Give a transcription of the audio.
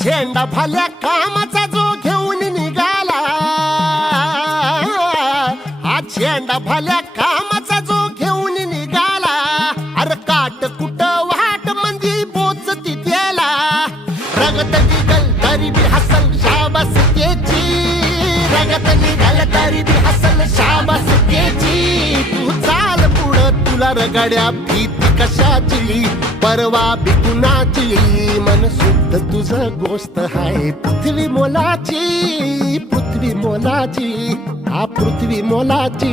झेंडा भल्या कामाचा जो घेऊन निघाला, हा झेंडा भल्या कामाचा जो घेऊन निघाला, अरे काट कुट वाट मंदी पोचती त्याला, रगत निघल तरी बी हसल शाबास त्याची, रगत निघल तरी बी हसल शाबास त्याची. तू चाल पुढं तुला रगड्या भीती कशाची, परवा बी कुणाची, मन शुद्ध तुझं गोष्ट हाय पृथ्वी मोलाची, पृथ्वी मोलाची, हा पृथ्वी मोलाची.